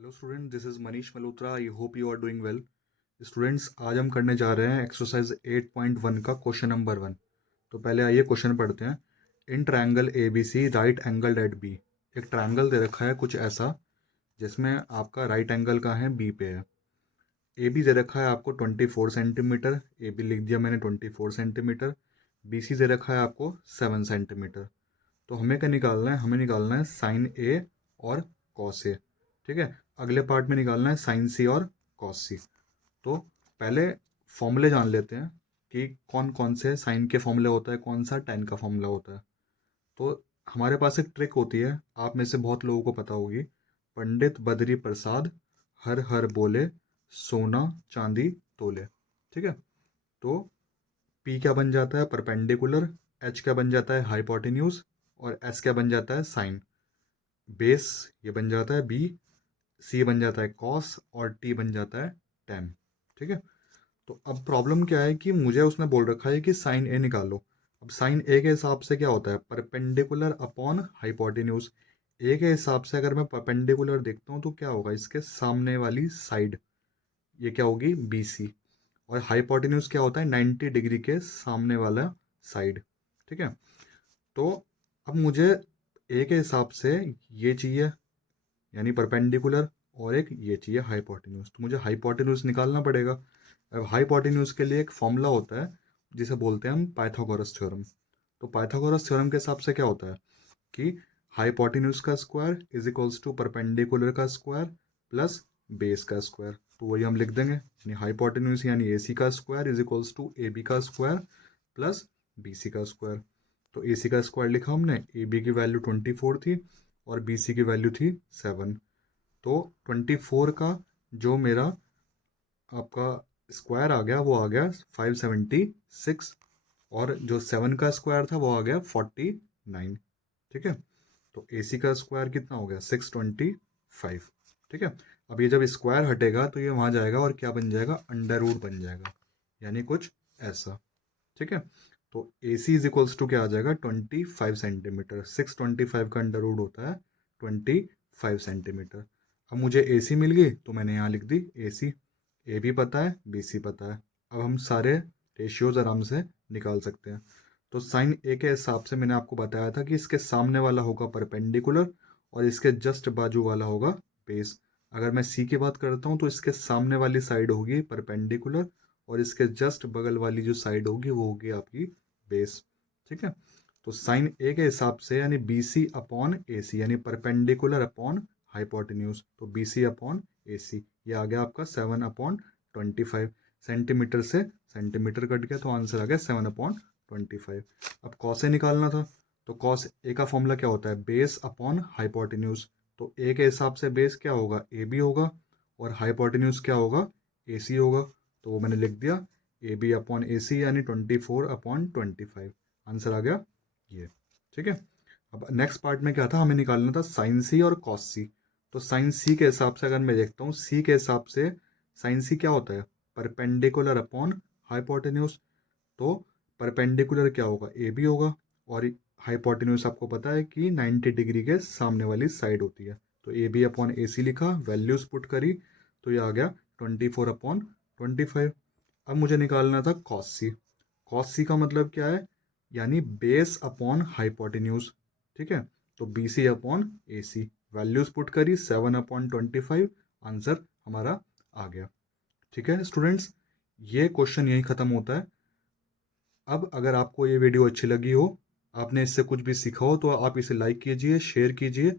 Hello student, this is Manish Malhotra. I hope you are doing well. Students, आज हम करने जा रहे हैं एक्सरसाइज 8.1 का क्वेश्चन नंबर 1। तो पहले आइए क्वेश्चन पढ़ते हैं। In triangle A B C right angle at B. एक ट्रायंगल दे रखा है कुछ ऐसा जिसमें आपका राइट एंगल का है बी पे है। ए बी दे रखा है आपको 24 सेंटीमीटर। ए बी लिख दिया मैंने 24 सेंटीमीटर। बी सी दे रखा है आपको 7 सेंटीमीटर। तो हमें क्या निकालना है? हमें निकालना है साइन ए और कॉस ए। ठीक है, अगले पार्ट में निकालना है साइन सी और कॉस सी। तो पहले फॉर्मूले जान लेते हैं कि कौन कौन से साइन के फॉर्मूले होता है, कौन सा टेन का फॉर्मूला होता है। तो हमारे पास एक ट्रिक होती है, आप में से बहुत लोगों को पता होगी। पंडित बद्री प्रसाद हर हर बोले, सोना चांदी तोले। ठीक है, तो पी क्या बन जाता है? परपेंडिकुलर। एच क्या बन जाता है? हाइपोटेन्यूज। और एस क्या बन जाता है? साइन। बेस ये बन जाता है बी। सी बन जाता है कॉस और टी बन जाता है टेन। ठीक है, तो अब प्रॉब्लम क्या है कि मुझे उसने बोल रखा है कि साइन ए निकालो। अब साइन ए के हिसाब से क्या होता है? Perpendicular upon hypotenuse. ए के हिसाब से अगर मैं परपेंडिकुलर देखता हूँ तो क्या होगा? इसके सामने वाली साइड, ये क्या होगी? B C. और हाइपोटेन्यूज क्या होता है? 90 डिग्री के सामने वाला साइड। ठीक है, तो अब मुझे ए के हिसाब से ये चाहिए, यानी परपेंडिकुलर, और एक ये चाहिए हाइपोटेन्यूज। तो मुझे हाइपोटेन्यूज निकालना पड़ेगा। अब हाइपोटेन्यूज के लिए एक फॉर्मूला होता है जिसे बोलते हैं हम पाइथागोरस थ्योरम। तो पाइथागोरस थ्योरम के हिसाब से क्या होता है कि हाइपोटेन्यूज का square is equals to perpendicular का स्क्वायर प्लस बेस का स्क्वायर। तो वही हम लिख देंगे, यानी हाइपोटेन्यूज यानी ए सी का square is equals to A B का स्क्वायर प्लस बी सी का स्क्वायर। तो ए सी का स्क्वायर लिखा हमने, ए बी की वैल्यू 24 थी और बी सी की वैल्यू थी 7। तो 24 का जो मेरा आपका स्क्वायर आ गया वो आ गया 576। और जो 7 का स्क्वायर था वो आ गया 49। ठीक है, तो ए सी का स्क्वायर कितना हो गया? 625। ठीक है, अब ये जब स्क्वायर हटेगा तो ये वहाँ जाएगा और क्या बन जाएगा? अंडर रूट बन जाएगा, यानी कुछ ऐसा। ठीक है, तो ए सी इज इक्वल्स टू क्या आ जाएगा? 25 सेंटीमीटर। 625 का अंडर रूट होता है 25 सेंटीमीटर। अब मुझे ए सी मिल गई तो मैंने यहाँ लिख दी ए सी। ए भी पता है, बी सी पता है। अब हम सारे रेशियोज आराम से निकाल सकते हैं। तो साइन ए के हिसाब से मैंने आपको बताया था कि इसके सामने वाला होगा परपेंडिकुलर और इसके जस्ट बाजू वाला होगा बेस। अगर मैं सी की बात करता हूँ तो इसके सामने वाली साइड होगी परपेंडिकुलर और इसके जस्ट बगल वाली जो साइड होगी वो होगी आपकी बेस। ठीक है, तो साइन ए के हिसाब से यानी बी सी अपॉन ए सी, यानी परपेंडिकुलर अपॉन हाइपोटेन्यूज, तो बी सी अपॉन ए सी, ये आ गया आपका 7/25। सेंटीमीटर से सेंटीमीटर कट गया तो आंसर आ गया 7/25। अब कॉस ए निकालना था, तो कॉस ए का फॉर्मूला क्या होता है? Base upon hypotenuse. तो ए के हिसाब से बेस क्या होगा? ए बी होगा और हाइपोटेन्यूज क्या होगा? ए सी होगा। तो वो मैंने लिख दिया ए बी अपॉन ए सी, यानी 24/25। आंसर आ गया ये। ठीक है, अब नेक्स्ट पार्ट में क्या था? हमें निकालना था साइन सी और कॉस सी। तो साइन सी के हिसाब से अगर मैं देखता हूँ, सी के हिसाब से साइन सी क्या होता है? Perpendicular upon hypotenuse. तो परपेंडिकुलर क्या होगा? ए बी होगा और हाइपोटेन्यूज आपको पता है कि 90 डिग्री के सामने वाली साइड होती है। तो ए बी अपॉन ए सी लिखा, वैल्यूज पुट करी तो ये आ गया 24/25। अब मुझे निकालना था कॉस सी। कॉस सी का मतलब क्या है? यानी बेस अपॉन हाइपोटेन्यूज। ठीक है, तो बी सी अपॉन ए सी, वैल्यूज पुट करी 7/25। आंसर हमारा आ गया। ठीक है स्टूडेंट्स, ये क्वेश्चन यही खत्म होता है। अब अगर आपको ये वीडियो अच्छी लगी हो, आपने इससे कुछ भी सीखा हो, तो आप इसे लाइक कीजिए, शेयर कीजिए